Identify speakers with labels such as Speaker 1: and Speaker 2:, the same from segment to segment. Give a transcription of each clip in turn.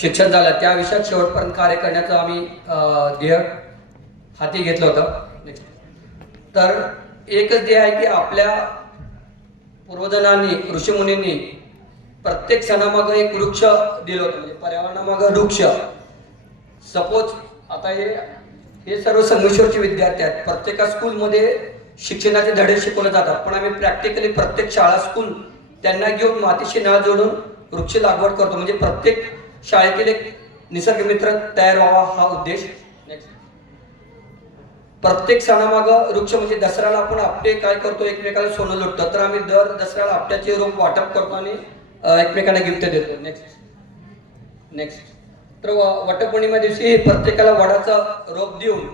Speaker 1: शिक्षण झालं. त्या विषयात शेवटपर्यंत कार्य करण्याचं आम्ही ध्येय हाती घेतलं होतं. तर एकच ध्येय आहे की आपल्या पूर्वजनांनी ऋषीमुनींनी प्रत्येक सणामागं एक वृक्ष दिलं होतं. म्हणजे पर्यावरणामागं वृक्ष. सपोज आता हे हे सर्व संगमेश्वरचे विद्यार्थी आहेत. प्रत्येका स्कूलमध्ये शिक्षणाचे धडे शिकवले जातात. पण आम्ही प्रॅक्टिकली प्रत्येक शाळा स्कूल त्यांना घेऊन मातीशी नाळ जोडून वृक्ष लागवड करतो. म्हणजे प्रत्येक शाळेतील एक निसर्गमित्र तयार व्हावा हा उद्देश. प्रत्येक सणामागं वृक्ष म्हणजे दसऱ्याला आपण आपटे काय करतो? एकमेकाला सोनं लुटतो. तर आम्ही दर दसऱ्याला आपट्याचे रोप वाटप करतो आणि एकमेकांना गिफ्ट देतो. नेक्स्ट नेक्स्ट तर वटपौर्णिमा दिवशी प्रत्येकाला वडाचा रोप देऊन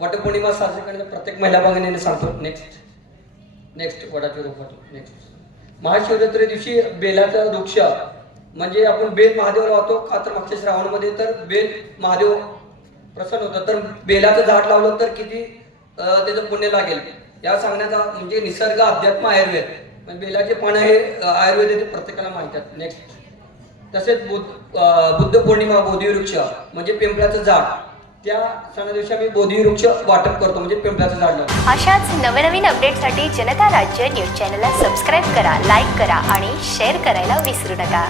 Speaker 1: वटपौर्णिमा साजरी करण्याचा प्रत्येक महिला भगिनीने सांगतो. नेक्स्ट नेक्स्ट वडाचे रोप वाटप. नेक्स्ट महाशिवरात्री दिवशी बेलाचा वृक्ष म्हणजे आपण बेल महादेव लावतो का तर मागच्या श्रावणामध्ये. तर बेल महादेव प्रसन्न होतं तर बेलाचं झाड लावलं तर किती त्याचं पुण्य लागेल? या सांगण्याचा म्हणजे निसर्ग अध्यात्म आयुर्वेद. म्हणजे बेलाचे पानं हे आयुर्वेद ते प्रत्येकाला माहितात नेक्स्ट तसेच बुद्ध बुद्ध पौर्णिमा बोधिवृक्ष म्हणजे पिंपळाचं झाड. त्या सणा दिवशी आम्ही बोधिवृक्ष वाटप करतो म्हणजे पिंपळाचं झाड लावतो.
Speaker 2: अशाच नवनवीन अपडेटसाठी जनता राज्य न्यूज चॅनलला सबस्क्राईब करा लाईक करा आणि शेअर करायला विसरू नका.